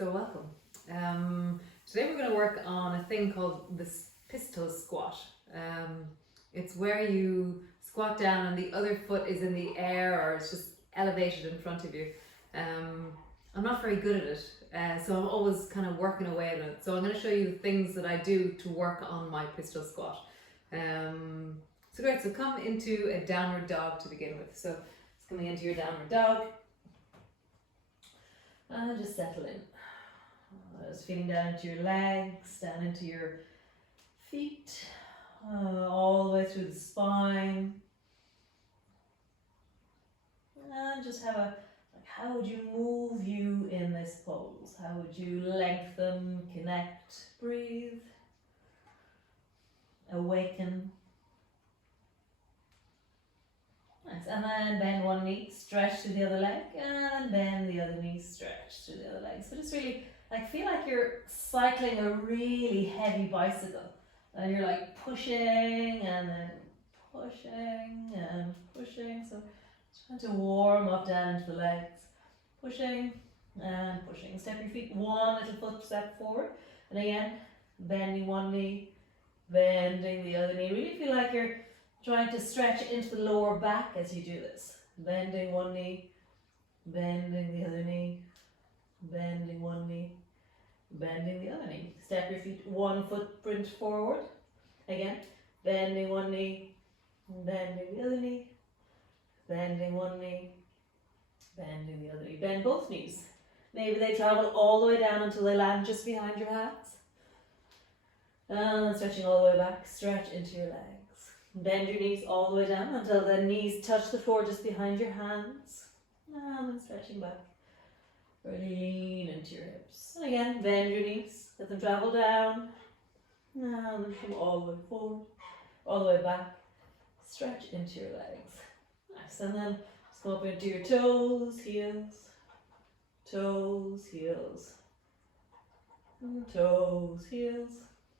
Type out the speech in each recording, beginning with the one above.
So welcome. Today we're going to work on a thing called the pistol squat. It's where you squat down and the other foot is in the air or it's just elevated in front of you. I'm not very good at it, so I'm always kind of working away at it. So I'm going to show you the things that I do to work on my pistol squat. So great, so come into a downward dog to begin with. So it's coming into your downward dog. And just settle in. Just feeling down into your legs, down into your feet, all the way through the spine. And just have a, how would you move you in this pose? How would you lengthen, connect, breathe, awaken? Nice. And then bend one knee, stretch to the other leg, and bend the other knee, stretch to the other leg. So just really feel like you're cycling a really heavy bicycle, and you're like pushing and then pushing and pushing. So just trying to warm up down into the legs, pushing and pushing. Step your feet one little foot step forward, and again bending one knee, bending the other knee. Really feel like you're trying to stretch into the lower back as you do this. Bending one knee, bending the other knee, bending one knee, bending the other knee. Step your feet one footprint forward. Again, bending one knee, bending the other knee, bending one knee, bending the other knee. Bend both knees. Maybe they travel all the way down until they land just behind your hands. And stretching all the way back, stretch into your legs. Bend your knees all the way down until the knees touch the floor just behind your hands. And then stretching back. Really lean into your hips. And again, bend your knees. Let them travel down. And then come all the way forward. All the way back. Stretch into your legs. Nice. And then just come up into your toes, heels. Toes, heels. Toes, heels.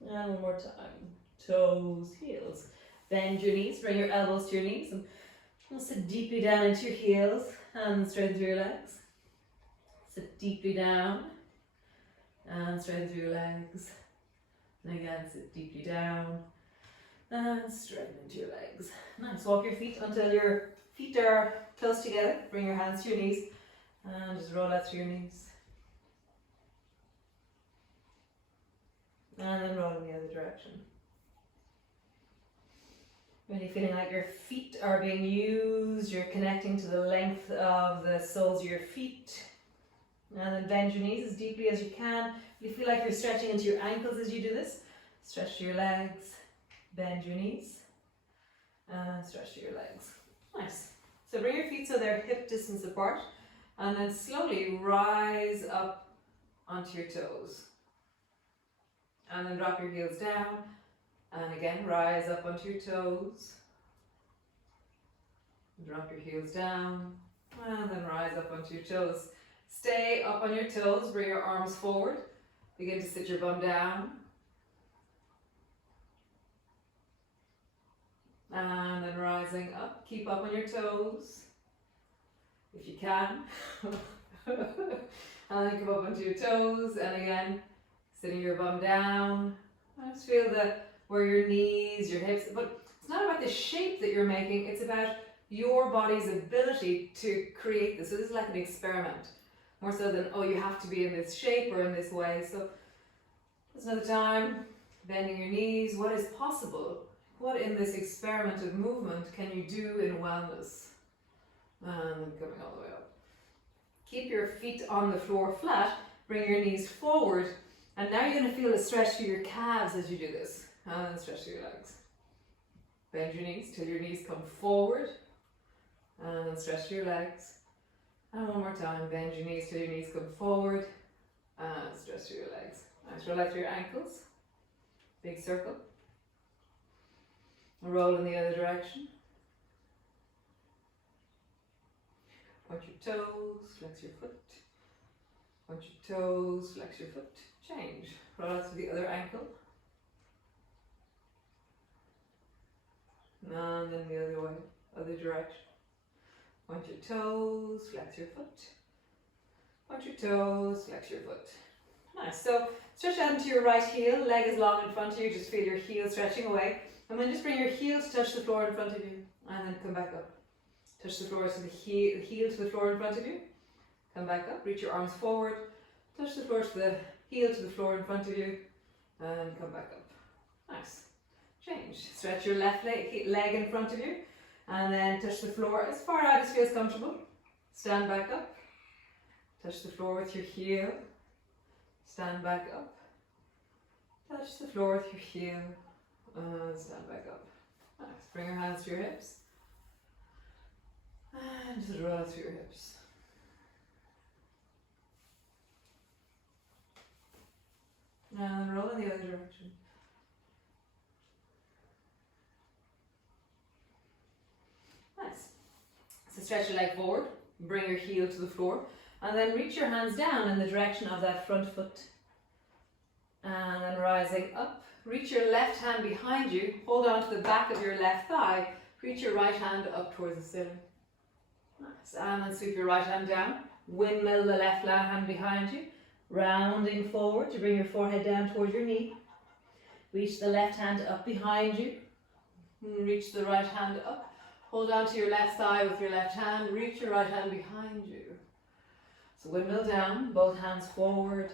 And one more time. Toes, heels. Bend your knees, bring your elbows to your knees and sit deeply down into your heels and straighten through your legs. Sit deeply down and straighten through your legs. And again, sit deeply down and straighten into your legs. Nice. Walk your feet until your feet are close together. Bring your hands to your knees and just roll out through your knees. And then roll in the other direction. Really feeling like your feet are being used, you're connecting to the length of the soles of your feet. And then bend your knees as deeply as you can. You feel like you're stretching into your ankles as you do this. Stretch to your legs, bend your knees, and stretch to your legs. Nice. So bring your feet so they're hip distance apart, and then slowly rise up onto your toes. And then drop your heels down. And again, rise up onto your toes. Drop your heels down. And then rise up onto your toes. Stay up on your toes, bring your arms forward. Begin to sit your bum down. And then rising up, keep up on your toes, if you can. And then come up onto your toes, and again, sitting your bum down. I just feel that where your knees, your hips, but it's not about the shape that you're making, it's about your body's ability to create this. So this is like an experiment, more so than, oh, you have to be in this shape or in this way. So there's another time, bending your knees. What is possible? What in this experiment of movement can you do in wellness? And coming all the way up. Keep your feet on the floor flat, bring your knees forward, and now you're going to feel a stretch through your calves as you do this. And then stretch through your legs. Bend your knees till your knees come forward. And then stretch through your legs. And one more time, bend your knees till your knees come forward. And stretch through your legs. Nice, roll out through your ankles. Big circle. Roll in the other direction. Point your toes, flex your foot. Point your toes, flex your foot. Change. Roll out to the other ankle. And then the other way, other direction. Point your toes, flex your foot. Point your toes, flex your foot. Nice. So stretch out into your right heel, leg is long in front of you, just feel your heel stretching away. And then just bring your heel to touch the floor in front of you, and then come back up. Touch the floor to the heel to the floor in front of you. Come back up, reach your arms forward, touch the floor to the heel to the floor in front of you, and come back up. Nice. Change. Stretch your left leg in front of you, and then touch the floor as far out as feels comfortable. Stand back up. Touch the floor with your heel. Stand back up. Touch the floor with your heel. Stand back up. Nice. Bring your hands to your hips. And just roll through your hips. And roll in the other direction. Nice. So stretch your leg forward, bring your heel to the floor, and then reach your hands down in the direction of that front foot. And then rising up, reach your left hand behind you, hold on to the back of your left thigh, reach your right hand up towards the ceiling. Nice. And then sweep your right hand down, windmill the left hand behind you, rounding forward to bring your forehead down towards your knee. Reach the left hand up behind you, reach the right hand up, hold on to your left thigh with your left hand, reach your right hand behind you. So windmill down, both hands forward,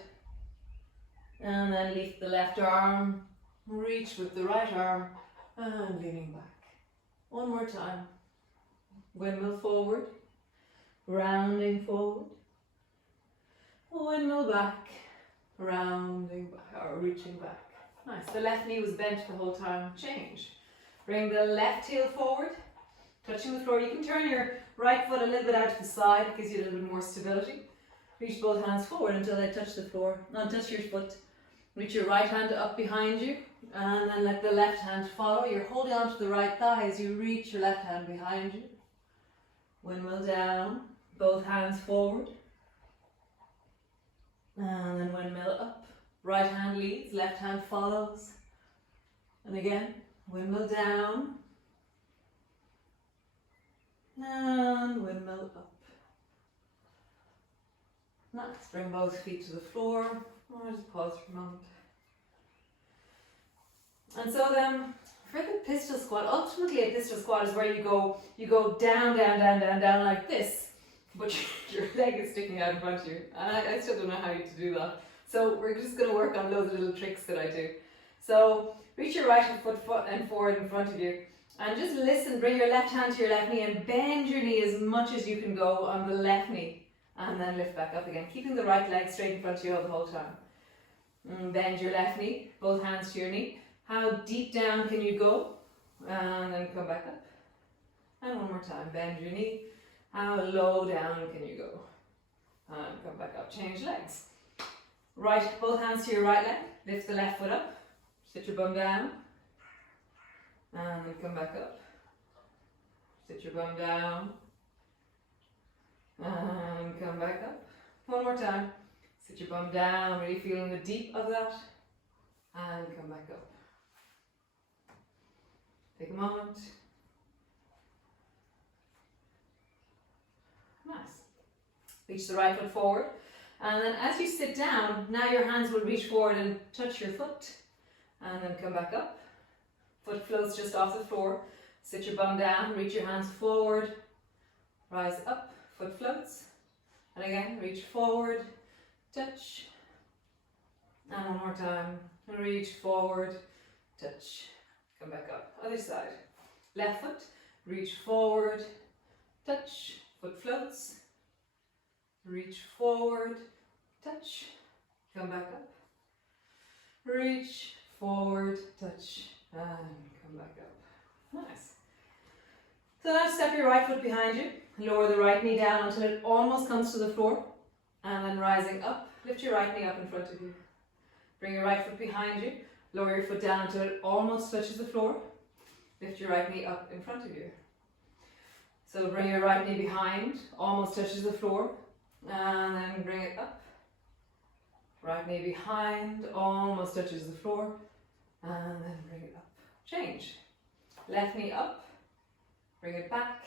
and then lift the left arm, reach with the right arm, and leaning back. One more time. Windmill forward, rounding forward, windmill back, rounding back, or reaching back. Nice. The left knee was bent the whole time. Change. Bring the left heel forward, touching the floor. You can turn your right foot a little bit out to the side. It gives you a little bit more stability. Reach both hands forward until they touch the floor. Now touch your foot. Reach your right hand up behind you, and then let the left hand follow. You're holding on to the right thigh as you reach your left hand behind you. Windmill down, both hands forward, and then windmill up. Right hand leads, left hand follows. And again, windmill down, and windmill up. Nice. Bring both feet to the floor. Or just pause for a moment. And so then, for the pistol squat, ultimately a pistol squat is where you go down, down, down, down, down like this, but your leg is sticking out in front of you. And I still don't know how to do that. So we're just going to work on loads of little tricks that I do. So reach your right foot and forward in front of you. And just listen, bring your left hand to your left knee and bend your knee as much as you can go on the left knee. And then lift back up again, keeping the right leg straight in front of you all the whole time. Bend your left knee, both hands to your knee. How deep down can you go? And then come back up. And one more time, bend your knee. How low down can you go? And come back up, change legs. Right, both hands to your right leg, lift the left foot up. Sit your bum down. And then come back up. Sit your bum down. And come back up. One more time. Sit your bum down, really feeling the deep of that. And come back up. Take a moment. Nice. Reach the right foot forward. And then as you sit down, now your hands will reach forward and touch your foot. And then come back up. Foot floats just off the floor. Sit your bum down, reach your hands forward. Rise up. Foot floats, and again, reach forward, touch, and one more time, reach forward, touch, come back up, other side, left foot, reach forward, touch, foot floats, reach forward, touch, come back up, reach forward, touch, and come back up. Nice. So now step your right foot behind you. Lower the right knee down until it almost comes to the floor. And then rising up, lift your right knee up in front of you. Bring your right foot behind you. Lower your foot down until it almost touches the floor. Lift your right knee up in front of you. So bring your right knee behind, almost touches the floor. And then bring it up. Right knee behind, almost touches the floor. And then bring it up. Change. Left knee up. Bring it back.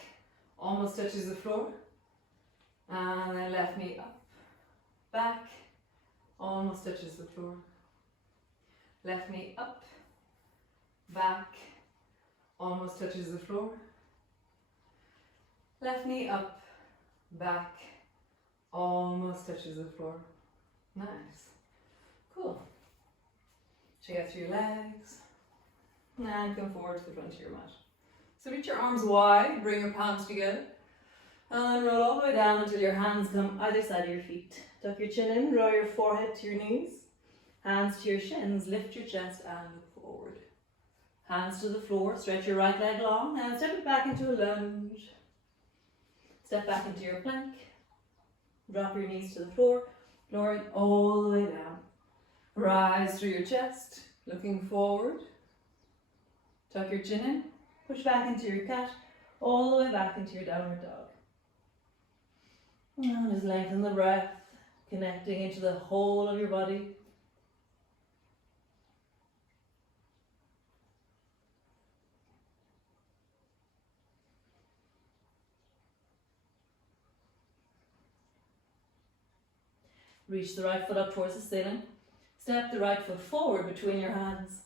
Almost touches the floor. And then left knee up. Back. almost touches the floor. Left knee up, back, almost touches the floor. Left knee up, back, almost touches the floor. Nice. Cool. Check out through your legs. And come forward to the front of your mat. So reach your arms wide, bring your palms together. And roll all the way down until your hands come either side of your feet. Tuck your chin in, draw your forehead to your knees. Hands to your shins, lift your chest and look forward. Hands to the floor, stretch your right leg long and step it back into a lunge. Step back into your plank. Drop your knees to the floor, lowering all the way down. Rise through your chest, looking forward. Tuck your chin in, push back into your cat, all the way back into your downward dog. And just lengthen the breath, connecting into the whole of your body. Reach the right foot up towards the ceiling. Step the right foot forward between your hands.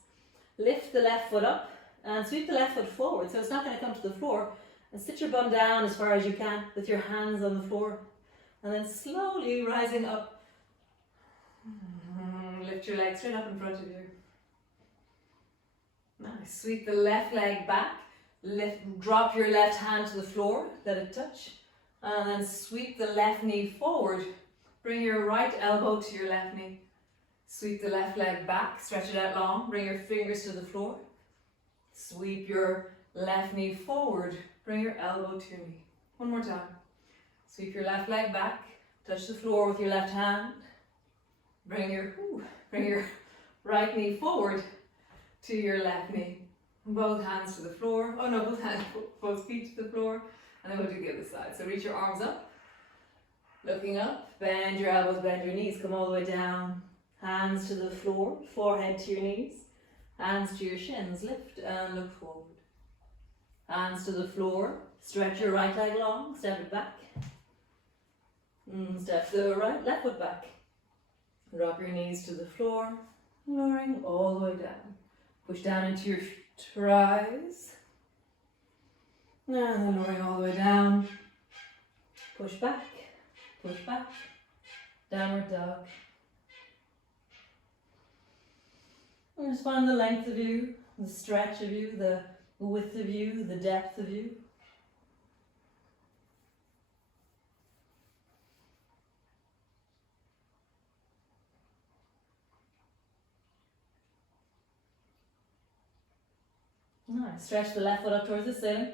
Lift the left foot up and sweep the left foot forward so it's not going to come to the floor. And sit your bum down as far as you can with your hands on the floor. And then slowly rising up. Lift your leg straight up in front of you. Nice. Sweep the left leg back. Drop your left hand to the floor. Let it touch. And then sweep the left knee forward. Bring your right elbow to your left knee. Sweep the left leg back, stretch it out long, bring your fingers to the floor. Sweep your left knee forward, bring your elbow to your knee. One more time. Sweep your left leg back, touch the floor with your left hand. Bring your right knee forward to your left knee. Both hands to the floor. Oh no, both feet to the floor. And then we'll do the other side. So reach your arms up. Looking up, bend your elbows, bend your knees, come all the way down. Hands to the floor, forehead to your knees. Hands to your shins, lift and look forward. Hands to the floor, stretch your right leg long, step it back. Step the left foot back. Drop your knees to the floor, lowering all the way down. Push down into your thighs. And then lowering all the way down. Push back. Push back, downward dog. And just find the length of you, the stretch of you, the width of you, the depth of you. Nice. Stretch the left foot up towards the ceiling.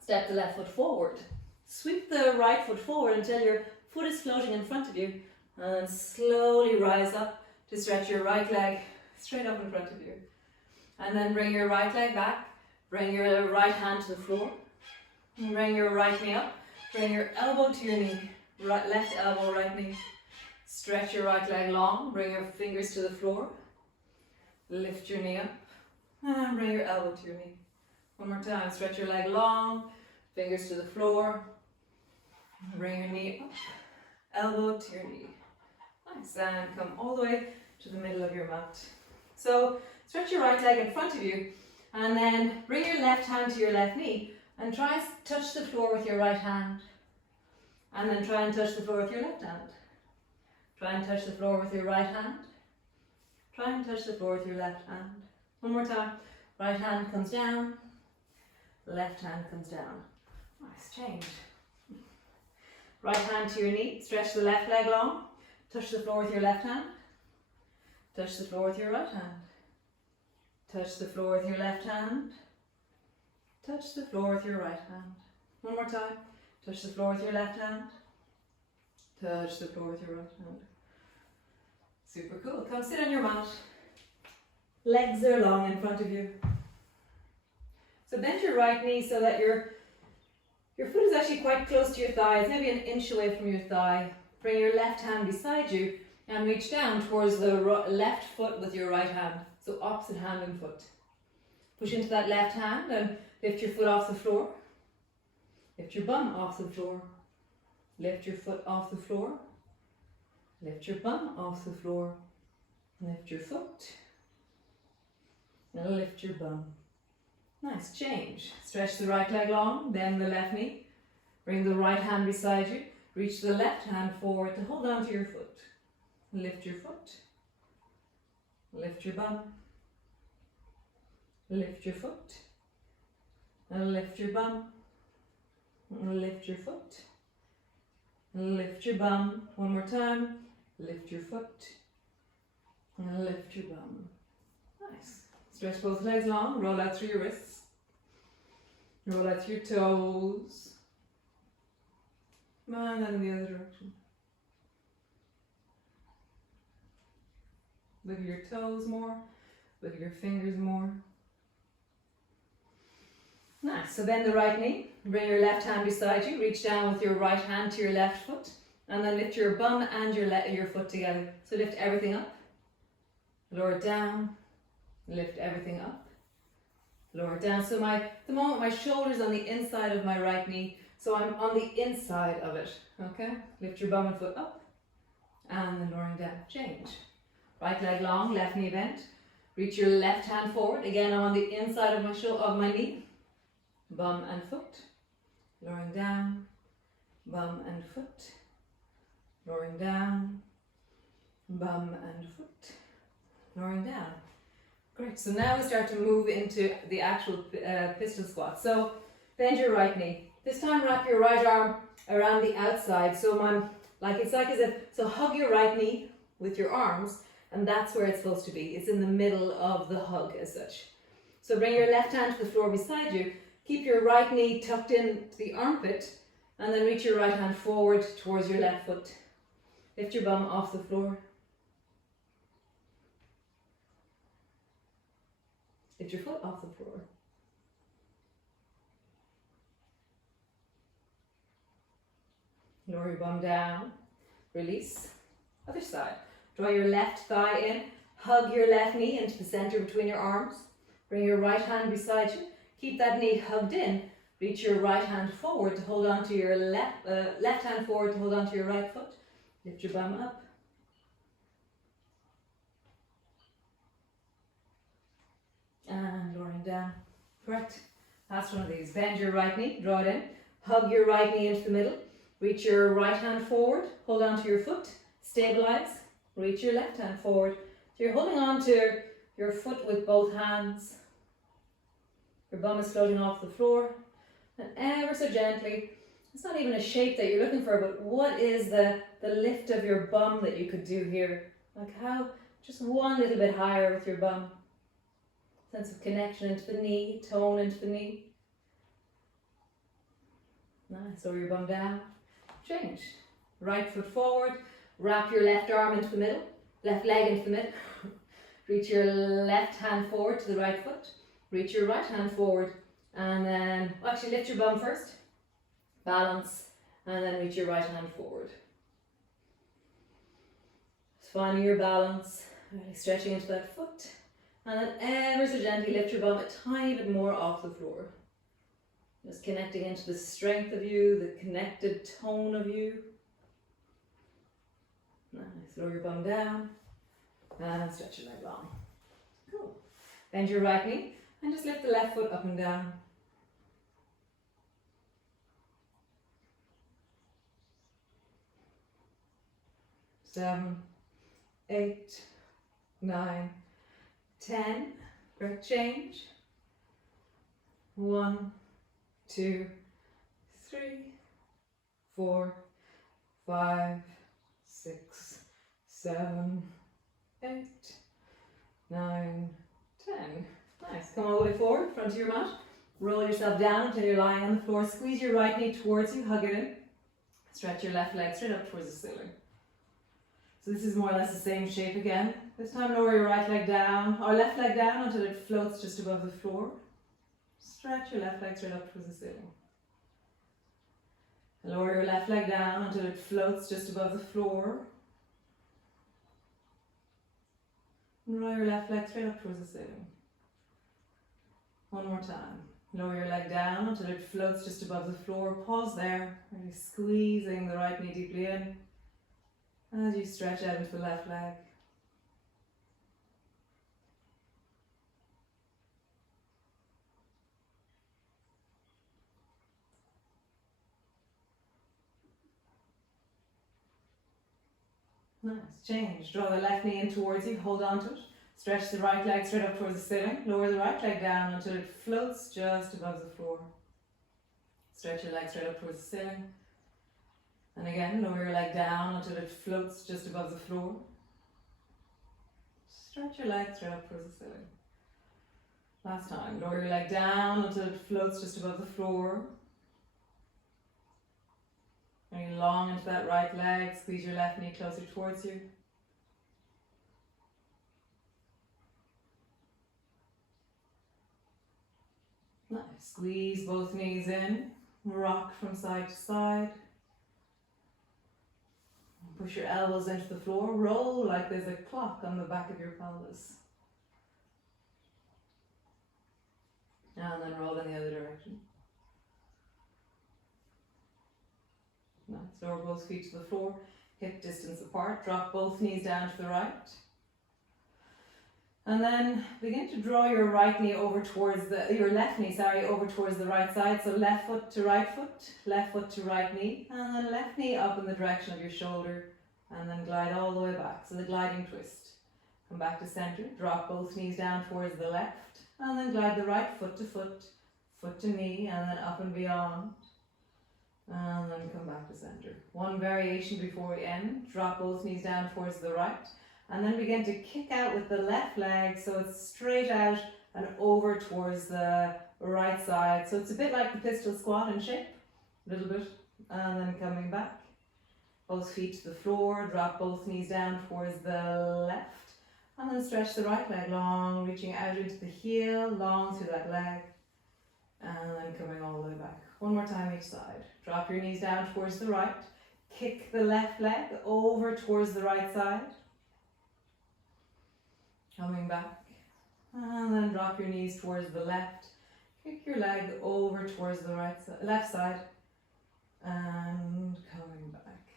Step the left foot forward. Sweep the right foot forward until your foot is floating in front of you, and slowly rise up to stretch your right leg straight up in front of you. And then bring your right leg back, bring your right hand to the floor, and bring your right knee up, bring your elbow to your knee, left elbow, right knee. Stretch your right leg long, bring your fingers to the floor, lift your knee up, and bring your elbow to your knee. One more time, stretch your leg long, fingers to the floor, bring your knee up, elbow to your knee. Nice, and come all the way to the middle of your mat. So stretch your right leg in front of you and then bring your left hand to your left knee and try and touch the floor with your right hand. And then try and touch the floor with your left hand. Try and touch the floor with your right hand. Try and touch the floor with your left hand. One more time. Right hand comes down, left hand comes down. Nice, change. Right hand to your knee, stretch the left leg long, touch the floor with your left hand, touch the floor with your right hand, touch the floor with your left hand, touch the floor with your right hand. One more time, touch the floor with your left hand, touch the floor with your right hand. Super cool. Come sit on your mat. Legs are long in front of you. So bend your right knee so that your foot is actually quite close to your thigh. It's maybe an inch away from your thigh. Bring your left hand beside you and reach down towards the left foot with your right hand. So opposite hand and foot. Push into that left hand and lift your foot off the floor. Lift your bum off the floor. Lift your foot off the floor. Lift your bum off the floor. Lift your foot. And lift your bum. Nice, change. Stretch the right leg long, bend the left knee. Bring the right hand beside you. Reach the left hand forward to hold on to your foot. Lift your foot. Lift your bum. Lift your foot. And lift your bum. Lift your foot. Lift your bum. One more time. Lift your foot. And lift your bum. Nice. Stretch both legs long. Roll out through your wrists. Roll out through your toes. And then in the other direction. Look at your toes more. Look at your fingers more. Nice. So bend the right knee. Bring your left hand beside you. Reach down with your right hand to your left foot. And then lift your bum and your foot together. So lift everything up. Lower it down. Lift everything up. Lower it down. So the moment my shoulder's on the inside of my right knee. So I'm on the inside of it. Okay? Lift your bum and foot up. And then lowering down. Change. Right leg long, left knee bent. Reach your left hand forward. Again, I'm on the inside of my knee. Bum and foot. Lowering down. Bum and foot. Lowering down. Bum and foot. Lowering down. Great. So now we start to move into the actual pistol squat. So bend your right knee. This time wrap your right arm around the outside. So hug your right knee with your arms. And that's where it's supposed to be. It's in the middle of the hug as such. So bring your left hand to the floor beside you. Keep your right knee tucked in to the armpit. And then reach your right hand forward towards your left foot. Lift your bum off the floor. Lift your foot off the floor. Lower your bum down. Release. Other side. Draw your left thigh in. Hug your left knee into the center between your arms. Bring your right hand beside you. Keep that knee hugged in. Reach your right hand forward to hold on to your left hand forward to hold on to your right foot. Lift your bum up. And lowering down. Correct. Last one of these. Bend your right knee. Draw it in. Hug your right knee into the middle. Reach your right hand forward. Hold on to your foot. Stabilize. Reach your left hand forward. So you're holding on to your foot with both hands. Your bum is floating off the floor. And ever so gently, it's not even a shape that you're looking for, but what is the lift of your bum that you could do here? Like how, just one little bit higher with your bum. Sense of connection into the knee, tone into the knee. Nice, lower your bum down. Change. Right foot forward. Wrap your left arm into the middle. Left leg into the middle. Reach your left hand forward to the right foot. Reach your right hand forward. And then, actually lift your bum first. Balance. And then reach your right hand forward. Just finding your balance. Really stretching into that foot. And then ever so gently lift your bum a tiny bit more off the floor. Just connecting into the strength of you, the connected tone of you. Nice. Lower your bum down. And stretch your leg long. Cool. Bend your right knee. And just lift the left foot up and down. Seven, 8, 9, 10. Breath change. 1, 2, 3, 4, 5, 6, 7, 8, 9, 10. Nice. Come all the way forward, front of your mat. Roll yourself down until you're lying on the floor. Squeeze your right knee towards you, hug it in. Stretch your left leg straight up towards the ceiling. So this is more or less the same shape again. This time lower your right leg down, or left leg down until it floats just above the floor. Stretch your left leg straight up towards the ceiling. Lower your left leg down until it floats just above the floor. And roll your left leg straight up towards the ceiling. One more time. Lower your leg down until it floats just above the floor. Pause there, really squeezing the right knee deeply in. as you stretch out into the left leg. Nice. Change. Draw the left knee in towards you. Hold on to it. Stretch the right leg straight up towards the ceiling. Lower the right leg down until it floats just above the floor. Stretch your leg straight up towards the ceiling. And again, lower your leg down until it floats just above the floor. Stretch your leg straight up towards the ceiling. Last time. Lower your leg down until it floats just above the floor. Bring long into that right leg. Squeeze your left knee closer towards you. Nice. Squeeze both knees in. Rock from side to side. Push your elbows into the floor. Roll like there's a clock on the back of your pelvis. And then roll in the other direction. Nice. Lower both feet to the floor. Hip distance apart. Drop both knees down to the right. And then begin to draw your right knee over towards your left knee, over towards the right side. So left foot to right knee, and then left knee up in the direction of your shoulder, and then glide all the way back. So the gliding twist. Come back to center, drop both knees down towards the left, and then glide the right foot to foot, foot to knee, and then up and beyond. And then come back to center. One variation before we end. Drop both knees down towards the right. And then begin to kick out with the left leg so it's straight out and over towards the right side. So it's a bit like the pistol squat in shape, a little bit. And then coming back. Both feet to the floor, drop both knees down towards the left. And then stretch the right leg long, reaching out into the heel, long through that leg. And then coming all the way back. One more time each side. Drop your knees down towards the right. Kick the left leg over towards the right side. Coming back, and then drop your knees towards the left. Kick your leg over towards the left side, and coming back.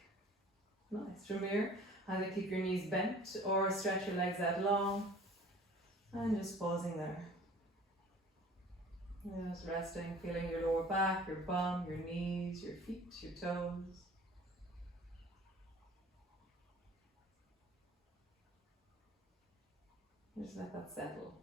Nice. From here, either keep your knees bent or stretch your legs out long, and just pausing there. Just resting, feeling your lower back, your bum, your knees, your feet, your toes. Just let that settle.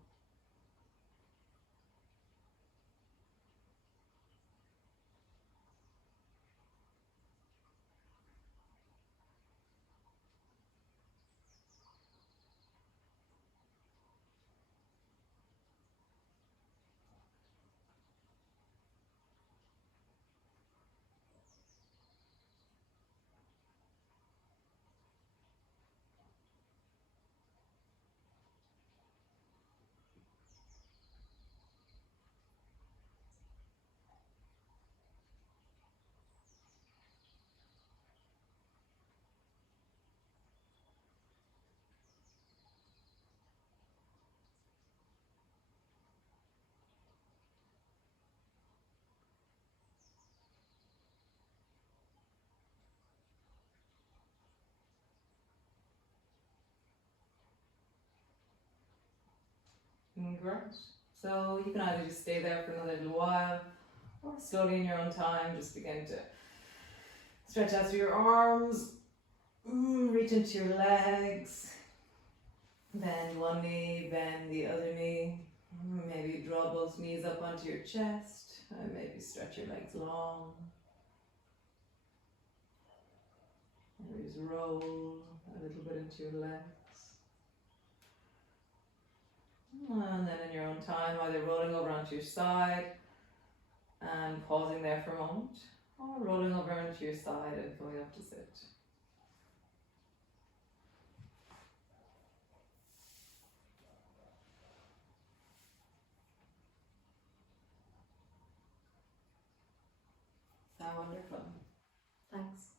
Great. So you can either just stay there for another little while, or slowly in your own time, just begin to stretch out through your arms, reach into your legs, bend one knee, bend the other knee, maybe draw both knees up onto your chest, and maybe stretch your legs long, maybe just roll a little bit into your legs. And then in your own time, either rolling over onto your side and pausing there for a moment, or rolling over onto your side and going up to sit. So wonderful. Thanks.